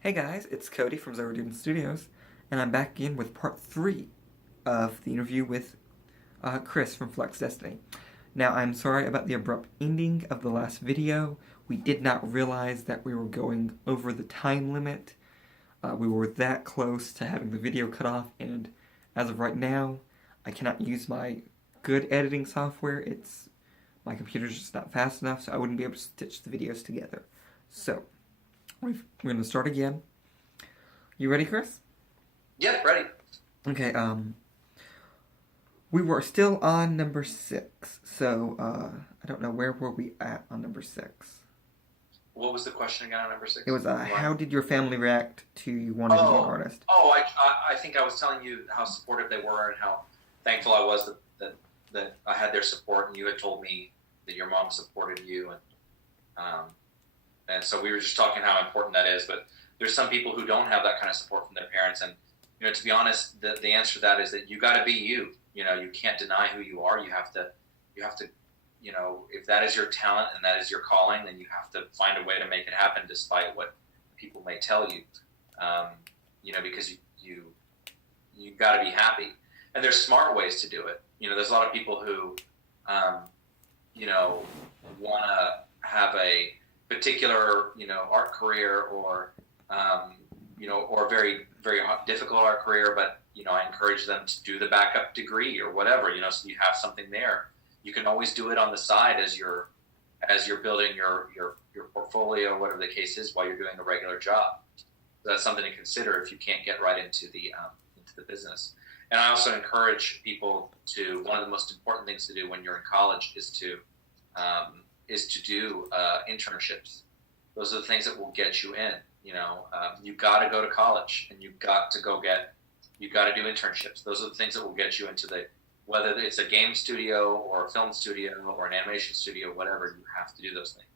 Hey guys, it's Cody from Zero Doom Studios, and I'm back again with part 3 of the interview with Chris from Flux Destiny. Now, I'm sorry about the abrupt ending of the last video. We did not realize that we were going over the time limit. We were that close to having the video cut off, and as of right now, I cannot use my good editing software. My computer's just not fast enough, so I wouldn't be able to stitch the videos together. So, we're going to start again. You ready, Chris? Yep, ready. Okay, we were still on number 6, so, I don't know, where were we at on number 6? What was the question again on number It six? was, how did your family react to you wanting to be an artist? I think I was telling you how supportive they were and how thankful I was that I had their support, and you had told me that your mom supported you, and so we were just talking how important that is. But there's some people who don't have that kind of support from their parents, and to be honest, the answer to that is that you got to be you. You can't deny who you are. You have to if that is your talent and that is your calling, then you have to find a way to make it happen despite what people may tell you. Because you got to be happy, and there's smart ways to do it. There's a lot of people who, want to have a particular, art career or a very, very difficult art career, but, I encourage them to do the backup degree or whatever, so you have something there. You can always do it on the side as you're building your portfolio, whatever the case is, while you're doing a regular job. So that's something to consider if you can't get right into the business. And I also encourage people to, one of the most important things to do when you're in college is to do internships. Those are the things that will get you in. You got to go to college, and you got to do internships. Those are the things that will get you into whether it's a game studio or a film studio or an animation studio, whatever. You have to do those things.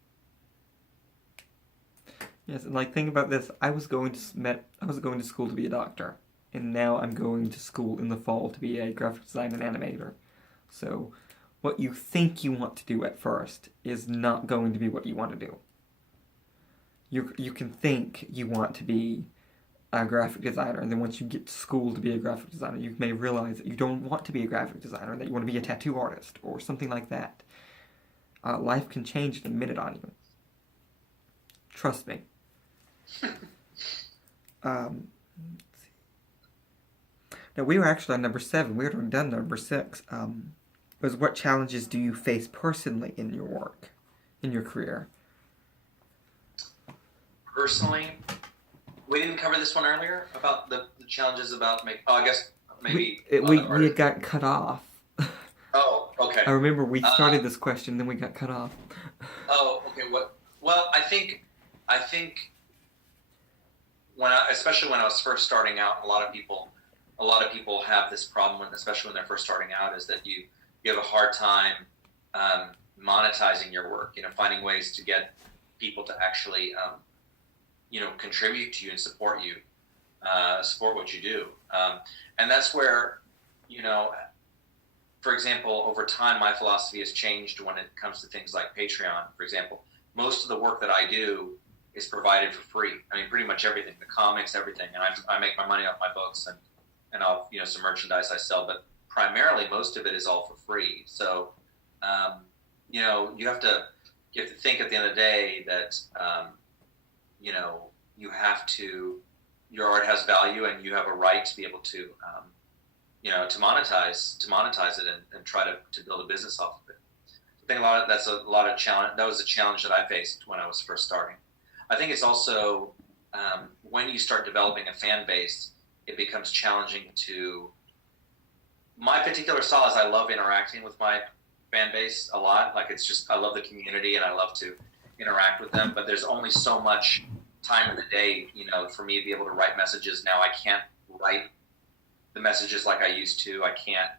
Yes, and think about this. I was going to school to be a doctor, and now I'm going to school in the fall to be a graphic designer and animator. So, what you think you want to do at first is not going to be what you want to do. You can think you want to be a graphic designer, and then once you get to school to be a graphic designer, you may realize that you don't want to be a graphic designer, that you want to be a tattoo artist, or something like that. Life can change in a minute on you. Trust me. Let's see. Now, we were actually on number 7. We had already done number 6. It was, what challenges do you face personally in your work, in your career? Personally, we didn't cover this one earlier about the challenges about I guess maybe we had got cut off. Oh, okay. I remember we started this question, then we got cut off. Oh, okay. Well, I think especially when I was first starting out, a lot of people have this problem, especially when they're first starting out, is that you have a hard time monetizing your work. Finding ways to get people to actually contribute to you and support what you do, and that's where for example, over time, my philosophy has changed when it comes to things like Patreon. For example, most of the work that I do is provided for free. I mean, pretty much everything, the comics, everything, and I make my money off my books and I'll some merchandise I sell, but primarily most of it is all for free. So you have to think at the end of the day that your art has value, and you have a right to be able to to monetize it and try to build a business off of it. I think that was a challenge that I faced when I was first starting. I think it's also when you start developing a fan base, it becomes challenging to. My particular style is I love interacting with my fan base a lot. I love the community and I love to interact with them, but there's only so much time in the day, for me to be able to write messages. Now I can't write the messages like I used to. I can't,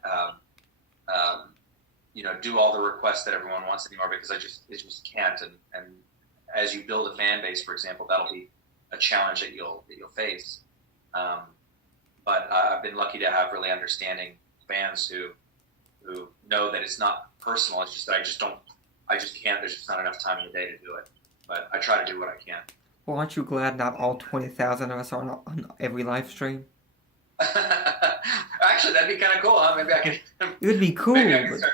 do all the requests that everyone wants anymore, because it just can't. And as you build a fan base, for example, that'll be a challenge that you'll face. But I've been lucky to have really understanding fans who know that it's not personal. It's just that I just can't. There's just not enough time in the day to do it. But I try to do what I can. Well, aren't you glad not all 20,000 of us are on every live stream? Actually, that'd be kind of cool, huh? Maybe I could. It would be Maybe I cool, could but start.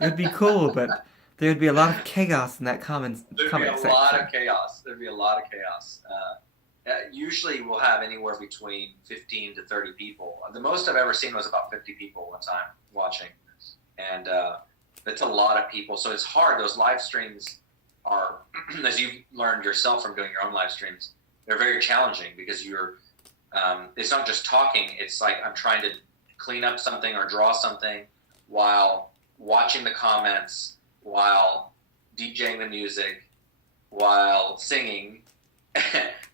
it would be cool, but there would be a lot of chaos in that There'd be a comment lot section. of chaos. There'd be a lot of chaos. Usually, we'll have anywhere between 15 to 30 people. The most I've ever seen was about 50 people one time watching, and that's a lot of people. So it's hard. Those live streams are, as you've learned yourself from doing your own live streams, they're very challenging because you're. It's not just talking. It's like I'm trying to clean up something or draw something while watching the comments, while DJing the music, while singing,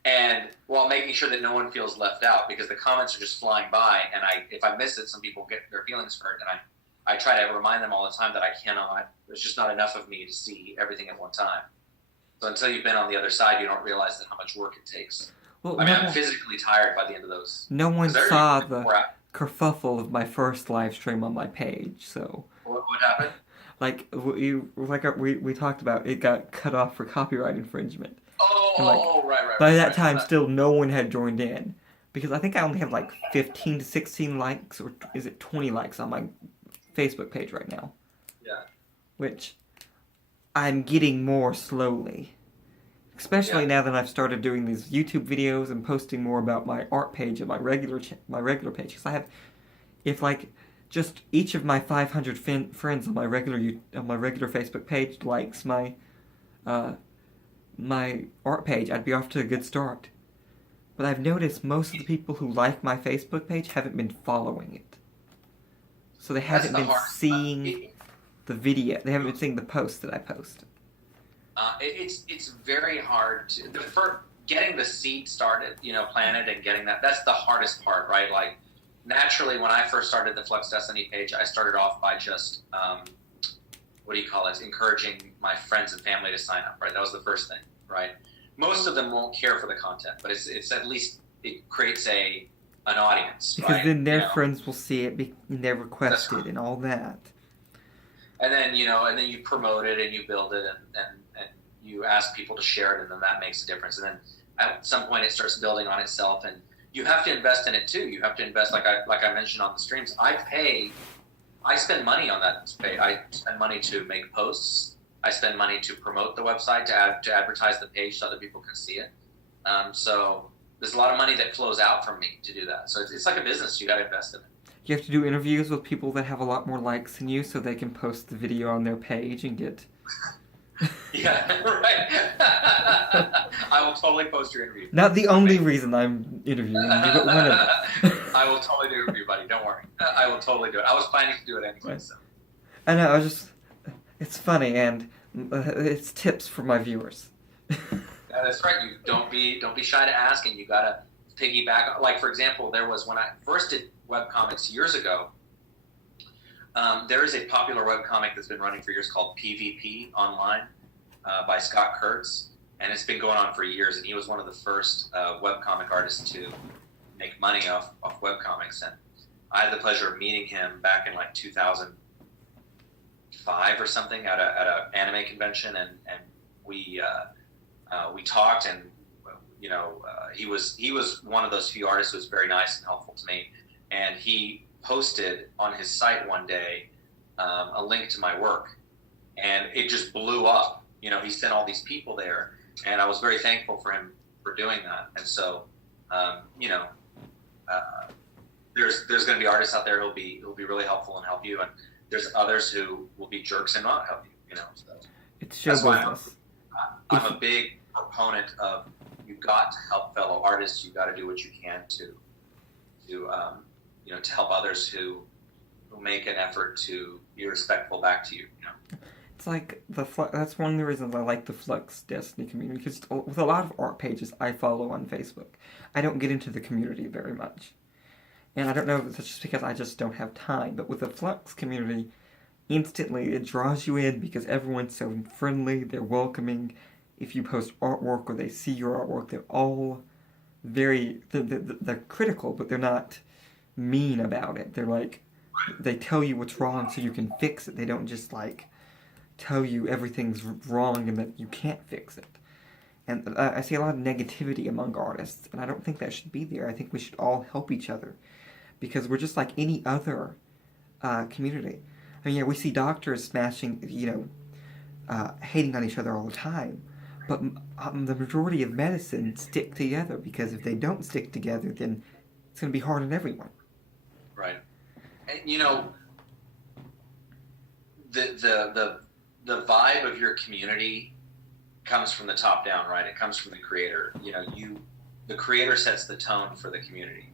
and while making sure that no one feels left out because the comments are just flying by. And if I miss it, some people get their feelings hurt, and I try to remind them all the time that I cannot. There's just not enough of me to see everything at one time. So until you've been on the other side, you don't realize that how much work it takes. Well, I mean, I'm physically tired by the end of those. no one 'Cause they're saw usually the 4 hours. kerfuffle of my first live stream on my page, so What happened? like we talked about, it got cut off for copyright infringement. Oh, And like right. by that Right. time, still no one had joined in because I think I only have like 15 to 16 likes, or is it 20 likes on my Facebook page right now, Yeah. which I'm getting more slowly. Especially Yeah. now that I've started doing these YouTube videos and posting more about my art page and my regular page. Because I have, if like just each of my 500 friends on my regular Facebook page likes uh, my art page, I'd be off to a good start. But I've noticed most of the people who like my Facebook page haven't been following it, so they That's haven't the been hardest seeing the video. They haven't been seeing the posts that I post. It's very hard to getting the seed started, planted and getting that. That's the hardest part, right? Like naturally, when I first started the Flux Destiny page, I started off by just what do you call it? Encouraging my friends and family to sign up. Right, that was the first thing. Right, most of them won't care for the content, but it's at least it creates an audience, Because right? then their friends will see it and they're requested right. and all that. And then you promote it and you build it and you ask people to share it, and then that makes a difference. And then at some point it starts building on itself, and you have to invest in it too. You have to invest, like I mentioned on the streams. I spend money on that page. I spend money to make posts. I spend money to promote the website, to advertise the page so other people can see it. So there's a lot of money that flows out from me to do that. So it's like a business. You got to invest in it. You have to do interviews with people that have a lot more likes than you so they can post the video on their page and get... Yeah, right. I will totally post your interview. Not the only reason I'm interviewing you, but one of them. I will totally do it for you, buddy. Don't worry. I will totally do it. I was planning to do it anyway. Right. So. I know, it's funny, and it's tips for my viewers. Yeah, that's right. You don't be shy to ask, and you gotta piggyback. Like for example, there was when I first did webcomics years ago. There is a popular webcomic that's been running for years called PvP Online by Scott Kurtz, and it's been going on for years. And he was one of the first webcomic artists to make money off webcomics. And I had the pleasure of meeting him back in like 2005 or something at a anime convention, and we talked, and he was one of those few artists who was very nice and helpful to me, and he posted on his site one day a link to my work, and it just blew up. He sent all these people there, and I was very thankful for him for doing that. And so, there's going to be artists out there who'll be really helpful and help you, and there's others who will be jerks and not help you. So It's show that's why business. I'm a big proponent of you've got to help fellow artists. You've got to do what you can to help others who make an effort to be respectful back to you. It's like that's one of the reasons I like the Flux Destiny community, because with a lot of art pages I follow on Facebook, I don't get into the community very much. And I don't know if it's just because I just don't have time, but with the Flux community, instantly it draws you in because everyone's so friendly, they're welcoming. If you post artwork or they see your artwork, they're all they're critical, but they're not mean about it. They're like, they tell you what's wrong so you can fix it. They don't just like tell you everything's wrong and that you can't fix it. And I see a lot of negativity among artists, and I don't think that should be there. I think we should all help each other because we're just like any other community. I mean, yeah, we see doctors smashing, hating on each other all the time, but the majority of medicine stick together because if they don't stick together, then it's going to be hard on everyone. Right. And, the vibe of your community comes from the top down, right? It comes from the creator. The creator sets the tone for the community.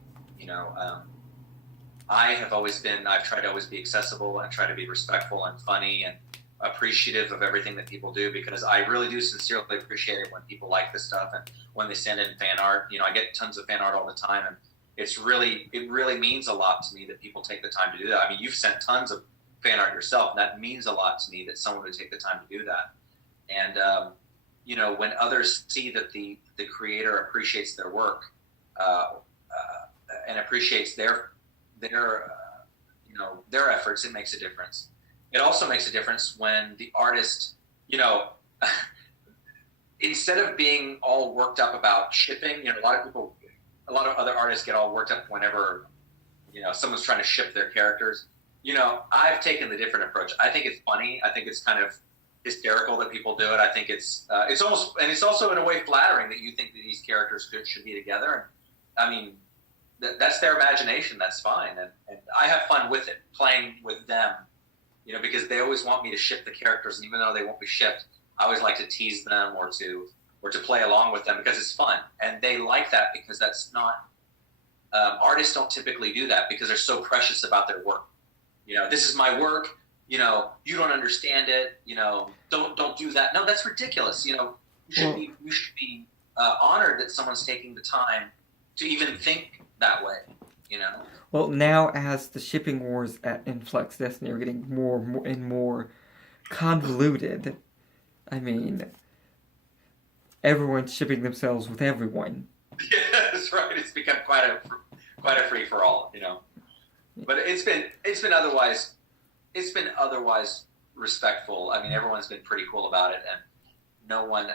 I've tried to always be accessible and try to be respectful and funny and appreciative of everything that people do, because I really do sincerely appreciate it when people like this stuff and when they send in fan art. I get tons of fan art all the time, and it really means a lot to me that people take the time to do that. I mean, you've sent tons of fan art yourself, and that means a lot to me that someone would take the time to do that. And when others see that the creator appreciates their work and appreciates their efforts, it makes a difference. It also makes a difference when the artist, instead of being all worked up about shipping, a lot of other artists get all worked up whenever, someone's trying to ship their characters. I've taken the different approach. I think it's funny. I think it's kind of hysterical that people do it. I think it's almost, and it's also in a way flattering that you think that these characters should be together. And I mean, that's their imagination. That's fine. And I have fun with it, playing with them, because they always want me to ship the characters. And even though they won't be shipped, I always like to tease them or to play along with them because it's fun. And they like that because that's not, artists don't typically do that because they're so precious about their work. This is my work. You don't understand it. Don't do that. No, that's ridiculous. You should be honored that someone's taking the time to even think that way. Well, now as the shipping wars in Flux Destiny are getting more and more convoluted, I mean, everyone's shipping themselves with everyone. Yeah, that's right. It's become quite a free for all. But it's been otherwise respectful. I mean, everyone's been pretty cool about it, and no one,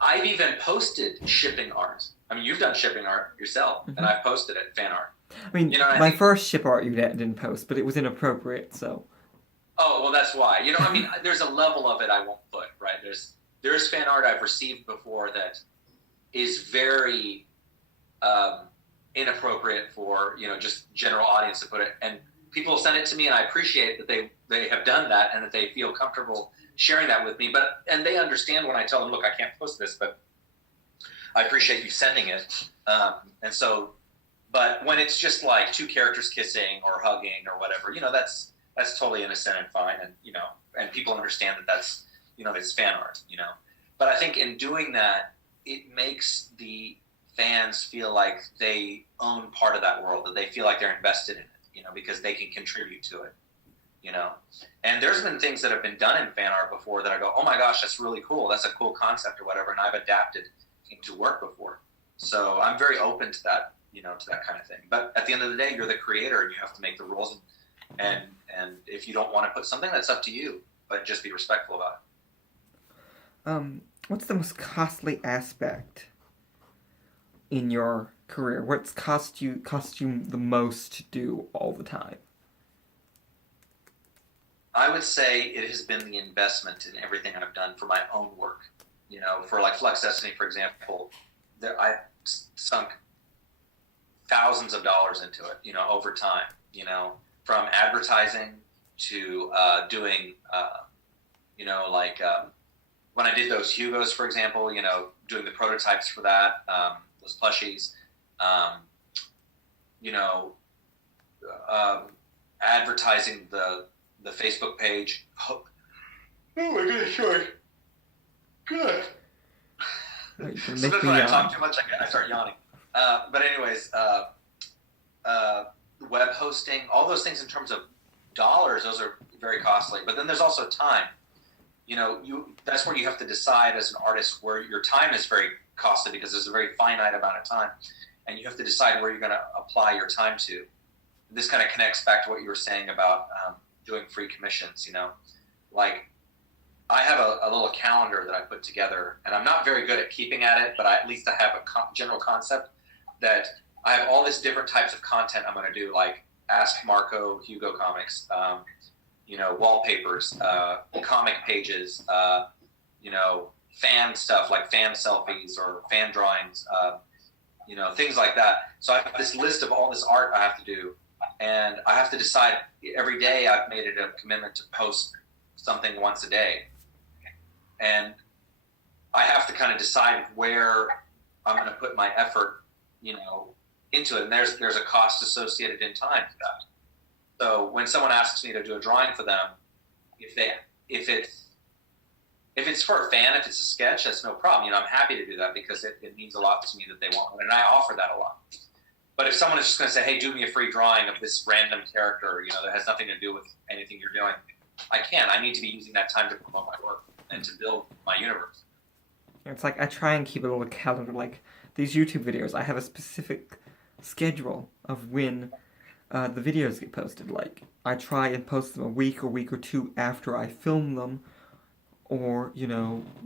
I've even posted shipping art. I mean, you've done shipping art yourself, and I've posted it, fan art. I mean, my first ship art you didn't post, but it was inappropriate, so. Oh, well, that's why. I mean, there's a level of it I won't put, right? There's fan art I've received before that is very inappropriate for, just general audience to put it. And people send it to me, and I appreciate that they have done that and that they feel comfortable sharing that with me. And they understand when I tell them, look, I can't post this, but I appreciate you sending it. But when it's just like two characters kissing or hugging or whatever, that's totally innocent and fine. And, and people understand that that's, it's fan art, But I think in doing that, it makes the fans feel like they own part of that world, that they feel like they're invested in it, because they can contribute to it, And there's been things that have been done in fan art before that I go, oh my gosh, that's really cool. That's a cool concept or whatever. And I've adapted into work before. So I'm very open to that, to that kind of thing. But at the end of the day, you're the creator and you have to make the rules. And if you don't want to put something, that's up to you, but just be respectful about it. What's the most costly aspect in your career? What's cost you the most to do all the time? I would say it has been the investment in everything I've done for my own work. For like Flux Destiny, for example, I sunk thousands of dollars into it, over time, from advertising to doing, when I did those Hugos, for example, doing the prototypes for that, those plushies, advertising the Facebook page. Oh my goodness, sorry. Good. Sometimes when I talk too much, I start yawning. But anyways, web hosting, all those things in terms of dollars, those are very costly. But then there's also time. That's where you have to decide as an artist where your time is very costly because there's a very finite amount of time. And you have to decide where you're going to apply your time to. This kind of connects back to what you were saying about doing free commissions, Like, I have a little calendar that I put together, and I'm not very good at keeping at it, but at least I have a general concept that I have all these different types of content I'm going to do, like Ask Marco, Hugo Comics, wallpapers, comic pages, fan stuff like fan selfies or fan drawings, things like that. So I have this list of all this art I have to do, and I have to decide every day. I've made it a commitment to post something once a day, and I have to kind of decide where I'm going to put my effort, into it. And there's a cost associated in time for that. So when someone asks me to do a drawing for them, if it's for a fan, if it's a sketch, that's no problem. I'm happy to do that because it means a lot to me that they want one, and I offer that a lot. But if someone is just going to say, "Hey, do me a free drawing of this random character," that has nothing to do with anything you're doing, I can't. I need to be using that time to promote my work and to build my universe. It's like I try and keep a little calendar. Like these YouTube videos, I have a specific schedule of when the videos get posted. Like I try and post them a week or two after I film them. Or,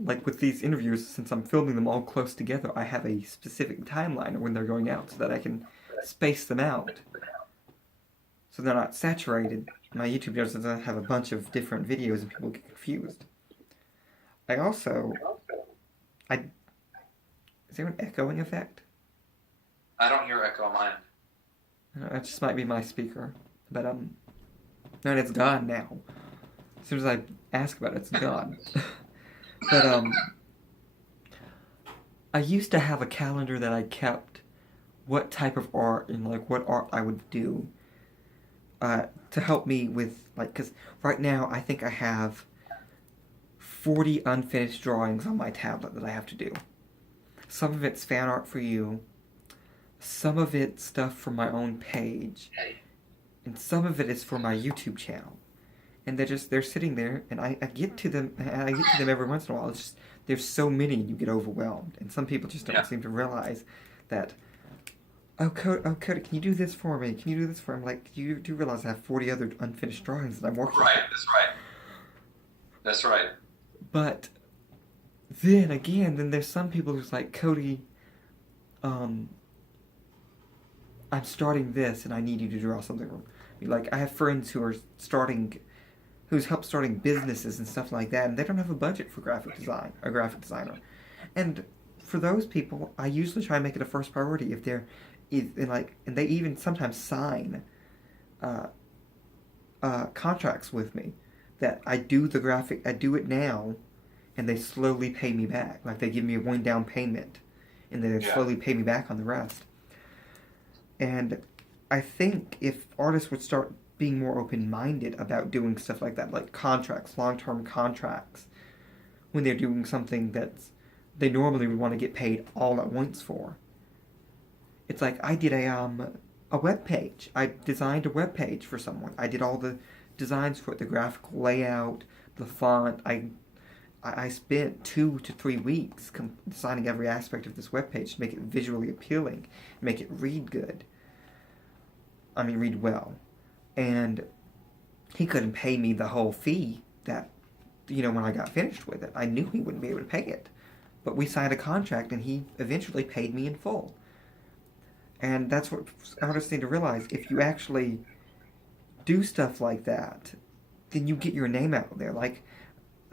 like with these interviews, since I'm filming them all close together, I have a specific timeline of when they're going out so that I can space them out. So they're not saturated. My YouTube videos doesn't have a bunch of different videos and people get confused. I also... Is there an echoing effect? I don't hear echo on mine. That just might be my speaker. But, no, it's gone now. As soon as I ask about it, it's gone. But, I used to have a calendar that I kept what type of art and, what art I would do to help me with, because right now I think I have 40 unfinished drawings on my tablet that I have to do. Some of it's fan art for you, some of it's stuff for my own page, and some of it is for my YouTube channel. And they're sitting there, and I get to them every once in a while. It's just, there's so many, you get overwhelmed. And some people just don't seem to realize that, Cody, can you do this for me? Can you do this for me? Like, you do realize I have 40 other unfinished drawings that I'm working on. Right, that's right. But then there's some people who's like, Cody, I'm starting this, and I need you to draw something. Like, I have friends who's helped starting businesses and stuff like that, and they don't have a budget for graphic designer. And for those people, I usually try and make it a first priority if they're, and they even sometimes sign contracts with me that I do it now, and they slowly pay me back. Like they give me one down payment, and they slowly pay me back on the rest. And I think if artists would start being more open-minded about doing stuff like that, like contracts, long-term contracts, when they're doing something that's they normally would want to get paid all at once for. It's like I did a web page. I designed a web page for someone. I did all the designs for it, the graphical layout, the font. I spent 2 to 3 weeks designing every aspect of this web page to make it visually appealing, make it read good. Read well. And he couldn't pay me the whole fee that, when I got finished with it. I knew he wouldn't be able to pay it. But we signed a contract, and he eventually paid me in full. And that's what artists need to realize. If you actually do stuff like that, then you get your name out there. Like,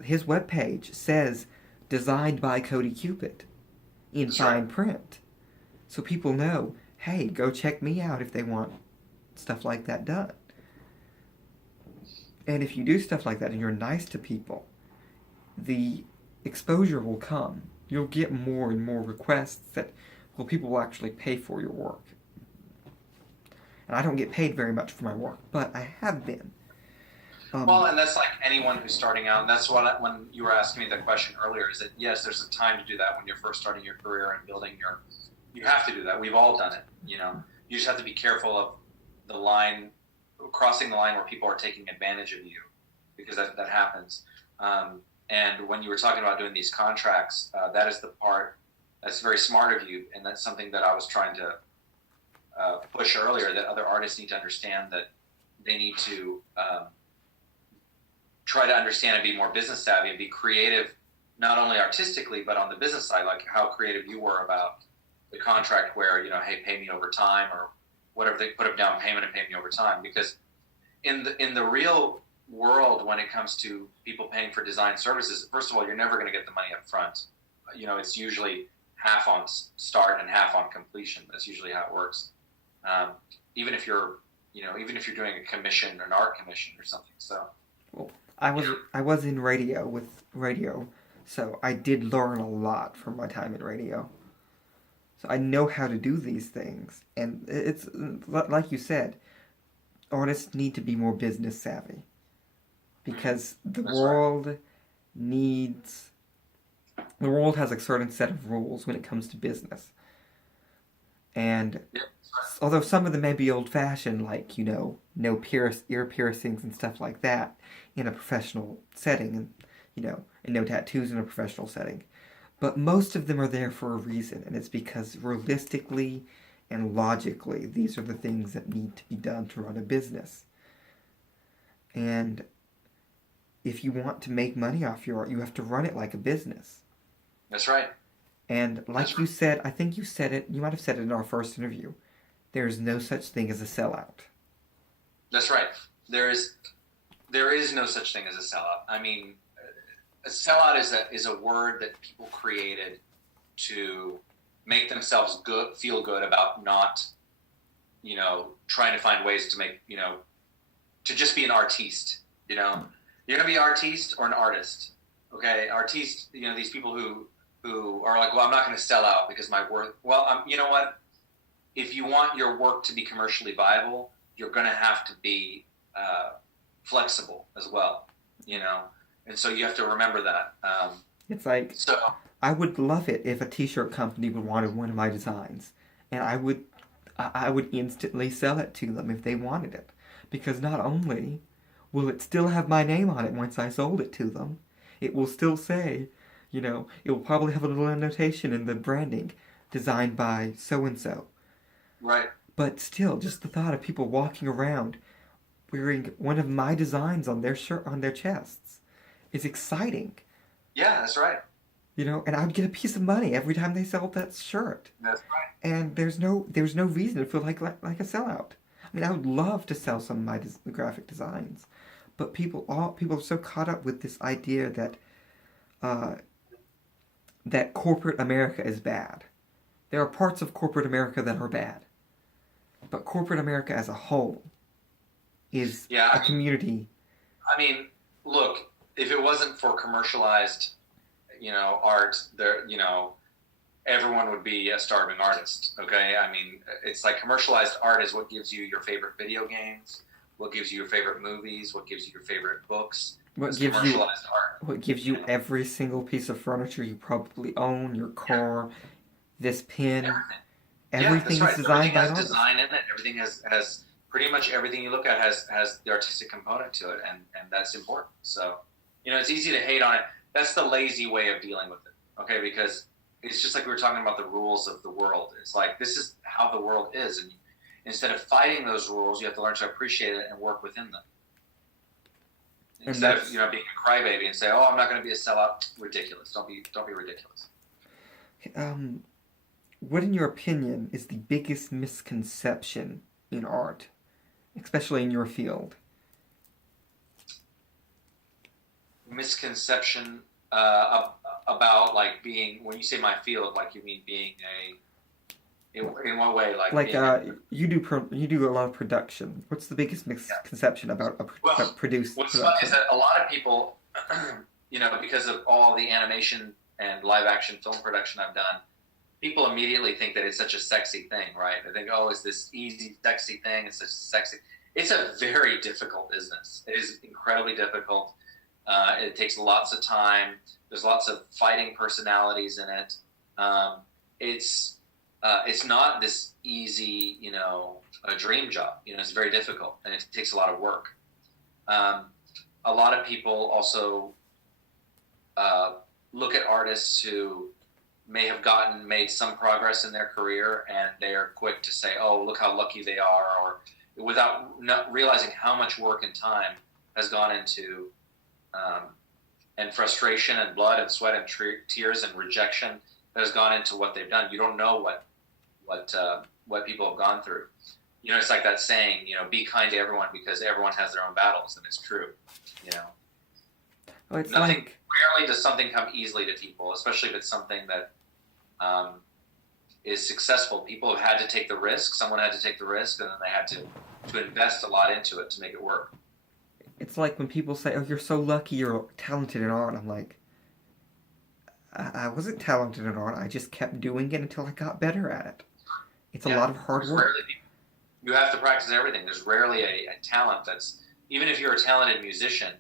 his webpage says, designed by Cody Cupid, in fine print. So people know, hey, go check me out if they want stuff like that done. And if you do stuff like that and you're nice to people, the exposure will come. You'll get more and more requests that, people will actually pay for your work. And I don't get paid very much for my work, but I have been. And that's like anyone who's starting out. And that's what when you were asking me the question earlier, is that yes, there's a time to do that when you're first starting your career and building you have to do that. We've all done it. You just have to be careful of the line, crossing the line where people are taking advantage of you, because that happens. And when you were talking about doing these contracts, that is the part that's very smart of you, and that's something that I was trying to push earlier, that other artists need to understand that they need to try to understand and be more business savvy and be creative, not only artistically, but on the business side, like how creative you were about the contract where, hey, pay me over time or whatever, they put up down payment and pay me over time. Because in the real world, when it comes to people paying for design services, first of all, you're never going to get the money up front. It's usually half on start and half on completion. That's usually how it works. Even if you're doing a commission, an art commission or something. So, well, I was in radio, so I did learn a lot from my time in radio. So I know how to do these things, and it's like you said, artists need to be more business savvy because the That's world needs the world has a certain set of rules when it comes to business. And yeah, although some of them may be old fashioned, like, no ear piercings and stuff like that in a professional setting, and no tattoos in a professional setting. But most of them are there for a reason, and it's because realistically and logically, these are the things that need to be done to run a business. And if you want to make money off your art, you have to run it like a business. that's right. And like you said, I think you said it, you might have said it in our first interview, there's no such thing as a sellout. That's right. There is no such thing as a sellout. I mean, a sellout is a word that people created to make themselves feel good about not, trying to find ways to make, to just be an artiste. You're gonna be an artiste or an artist. Okay, artiste. These people who are like, well, I'm not going to sell out because my worth. Well, you know what? If you want your work to be commercially viable, you're going to have to be flexible as well. And so you have to remember that. It's like, So I would love it if a t-shirt company would want one of my designs, and I would instantly sell it to them if they wanted it, because not only will it still have my name on it once I sold it to them, it will still say, it will probably have a little annotation in the branding, designed by so and so. right. But still, just the thought of people walking around wearing one of my designs on their shirt, on their chests, is exciting. Yeah, that's right. And I would get a piece of money every time they sell that shirt. That's right. And there's no reason to feel like a sellout. I mean, I would love to sell some of my graphic designs, but people are so caught up with this idea that corporate America is bad. There are parts of corporate America that are bad, but corporate America as a whole is Yeah, a community. I mean, look, if it wasn't for commercialized, art, everyone would be a starving artist. Okay, I mean, it's like commercialized art is what gives you your favorite video games, what gives you your favorite movies, what gives you your favorite books. What It's gives you commercialized art. what gives you every single piece of furniture you probably own, your car, this pin, Everything. Yeah, everything that's is right. designed Everything by an has artist. design in it. Everything has pretty much everything you look at has the artistic component to it, and that's important. So, it's easy to hate on it. That's the lazy way of dealing with it. Okay, because it's just like we were talking about the rules of the world. It's like this is how the world is, and instead of fighting those rules, you have to learn to appreciate it and work within them. And Instead of that's being a crybaby and say, "Oh, I'm not going to be a sellout." Ridiculous. Don't be ridiculous. um what in your opinion is the biggest misconception in art, especially in your field? Misconception about like being when you say my field, like you mean being in what way, like Like being you do a lot of production. What's the biggest yeah. misconception about a Well, produced what's funny is production? that a lot of people, because of all the animation and live action film production I've done, people immediately think that it's such a sexy thing, right? They think, oh, it's this easy, sexy thing. It's such sexy. It's a very difficult business. It is incredibly difficult. It takes lots of time. There's lots of fighting personalities in it. It's not this easy, a dream job. It's very difficult and it takes a lot of work. A lot of people also look at artists who may have made some progress in their career, and they are quick to say, "Oh, look how lucky they are," or without not realizing how much work and time has gone into and frustration and blood and sweat and tears and rejection that has gone into what they've done. You don't know what people have gone through. You know, it's like that saying, you know, be kind to everyone because everyone has their own battles, and it's true. You know, rarely does something come easily to people, especially if it's something that is successful. People have had to take the risk. Someone had to take the risk, and then they had to invest a lot into it to make it work. It's like when people say, "Oh, you're so lucky, you're talented in art." I'm like, I wasn't talented in art. I just kept doing it until I got better at it. It's a lot of hard work. You have to practice everything. There's rarely a talent that's, even if you're a talented musician,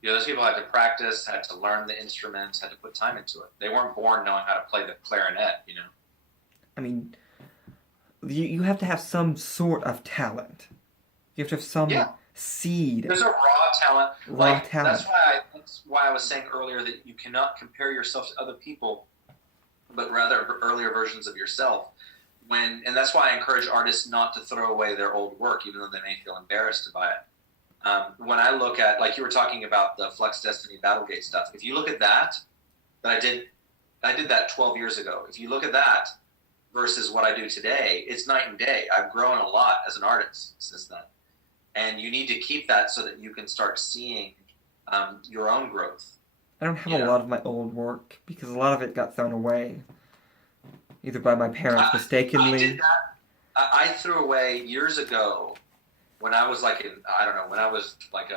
you know, those people had to practice, had to learn the instruments, had to put time into it. They weren't born knowing how to play the clarinet, you know. I mean, you have to have some sort of talent. You have to have some seed. There's a raw talent. Talent. That's why I was saying earlier that you cannot compare yourself to other people, but rather earlier versions of yourself. And that's why I encourage artists not to throw away their old work, even though they may feel embarrassed by it. When I look at, like you were talking about the Flux Destiny Battlegate stuff, if you look at that I did that 12 years ago. If you look at that versus what I do today, it's night and day. I've grown a lot as an artist since then. And you need to keep that so that you can start seeing your own growth. I don't have a lot of my old work because a lot of it got thrown away. Either by my parents mistakenly. I did that. I threw away years ago when I was like when I was like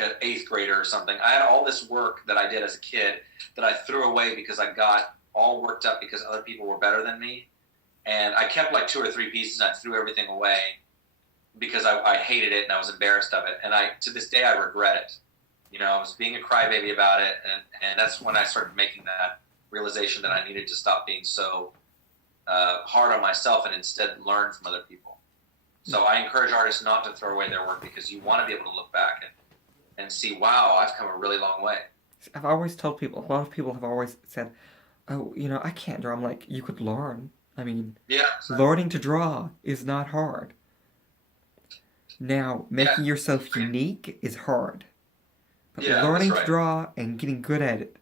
an 8th grader or something. I had all this work that I did as a kid that I threw away because I got all worked up because other people were better than me. And I kept like 2 or 3 pieces and I threw everything away because I hated it and I was embarrassed of it. And to this day, I regret it. You know, I was being a crybaby about it. And that's when I started making that realization that I needed to stop being so hard on myself and instead learn from other people. So I encourage artists not to throw away their work because you want to be able to look back and see, wow, I've come a really long way. I've always told people, a lot of people have always said, oh, you know, I can't draw. I'm like, you could learn. I mean, learning to draw is not hard. Now, making yourself unique is hard. But learning to draw and getting good at it.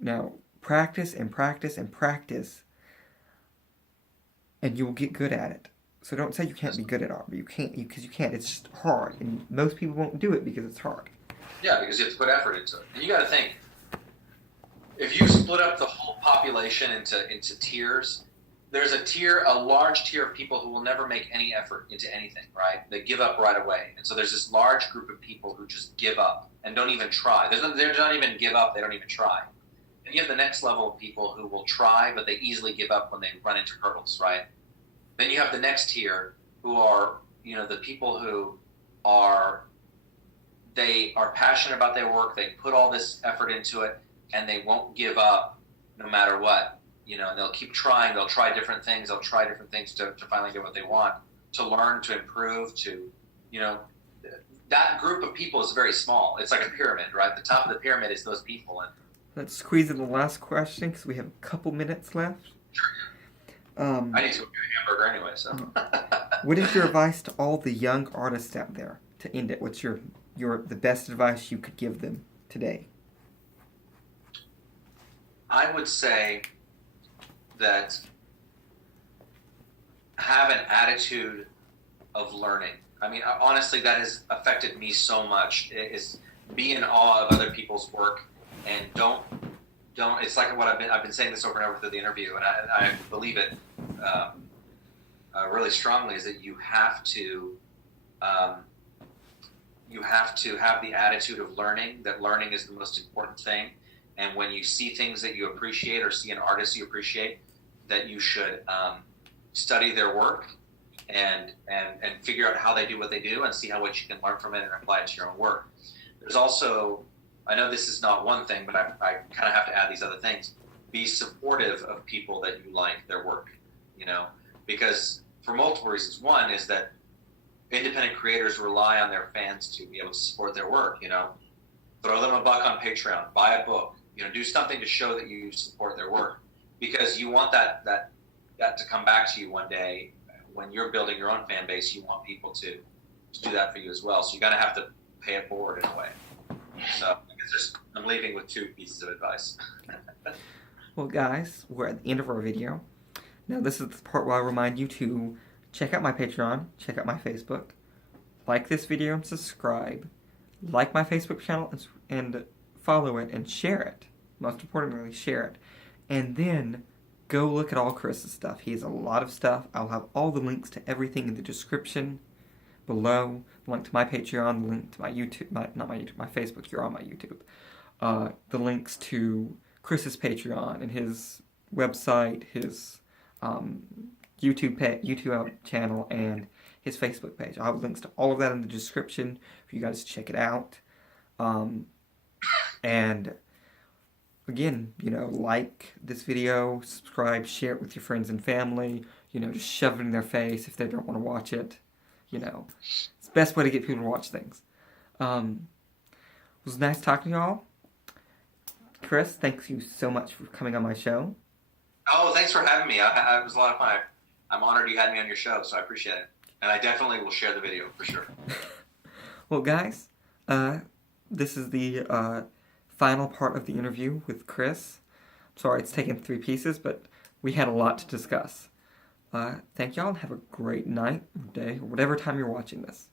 Now, practice and practice and practice, and you'll get good at it. So don't say you can't be good at art, but you can't, because you can't. It's just hard, and most people won't do it because it's hard. Yeah, because you have to put effort into it. And you got to think, if you split up the whole population into tiers, there's a large tier of people who will never make any effort into anything, right? They give up right away. And so there's this large group of people who just give up and don't even try. They don't even give up, they don't even try. And you have the next level of people who will try, but they easily give up when they run into hurdles, right? Then you have the next tier who are, you know, the people who they are passionate about their work, they put all this effort into it, and they won't give up no matter what. You know, and they'll keep trying, they'll try different things to finally get what they want, to learn, to improve, to, you know, that group of people is very small. It's like a pyramid, right? The top of the pyramid is those people. And let's squeeze in the last question because we have a couple minutes left. I need to go get a hamburger anyway, so. What is your advice to all the young artists out there to end it? What's the best advice you could give them today? I would say that have an attitude of learning. I mean, honestly, that has affected me so much. Is be in awe of other people's work and don't. It's like what I've been saying this over and over through the interview, and I believe it really strongly. Is that you have to have the attitude of learning. That learning is the most important thing, and when you see things that you appreciate or see an artist you appreciate, that you should study their work and figure out how they do what they do and see how much you can learn from it and apply it to your own work. There's also, I know this is not one thing, but I kind of have to add these other things. Be supportive of people that you like their work, you know, because for multiple reasons. One is that independent creators rely on their fans to be able to support their work, you know. Throw them a buck on Patreon, buy a book, you know, do something to show that you support their work, because you want that to come back to you one day when you're building your own fan base. You want people to do that for you as well. So you got to have to pay it forward in a way. So it's just, I'm leaving with 2 pieces of advice. Well, guys, we're at the end of our video. Now, this is the part where I remind you to check out my Patreon, check out my Facebook, like this video and subscribe, like my Facebook channel and follow it and share it. Most importantly, share it. And then go look at all Chris's stuff. He has a lot of stuff. I'll have all the links to everything in the description below. The link to my Patreon, the link to my YouTube, not my YouTube, my Facebook, you're on my YouTube. The links to Chris's Patreon and his website, his YouTube channel, and his Facebook page. I'll have links to all of that in the description for you guys to check it out. And again, like this video, subscribe, share it with your friends and family. Just shove it in their face if they don't want to watch it. It's the best way to get people to watch things. It was nice talking to y'all. Chris, thanks you so much for coming on my show. Oh, thanks for having me. It was a lot of fun. I'm honored you had me on your show, so I appreciate it. And I definitely will share the video for sure. Well, guys, this is the final part of the interview with Chris. Sorry it's taken 3 pieces, but we had a lot to discuss. Thank y'all and have a great night or day or whatever time you're watching this.